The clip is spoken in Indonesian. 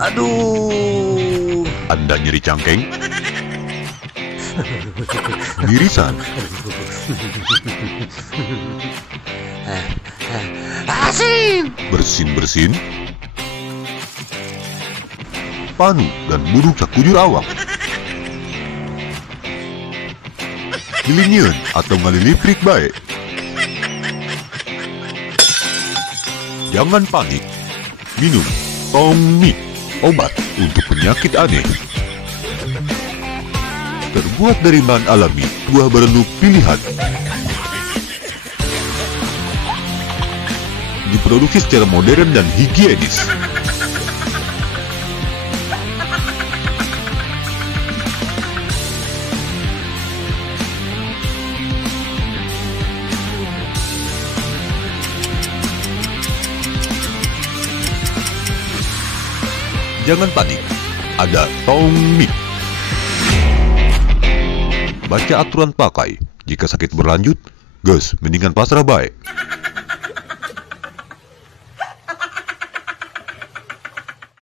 Aduh. Anda nyeri cangkeng? Mirisan? Asin. Bersin-bersin? Panu dan burung sakujur awak? Lilinyeun atau ngaliliprik baik? Jangan panik. Minum Tongmik, obat untuk penyakit aneh. Terbuat dari bahan alami, buah berenuk pilihan. Diproduksi secara modern dan higienis. Jangan panik, ada Tongmik. Baca aturan pakai. Jika sakit berlanjut, geus mendingan pasrah baik.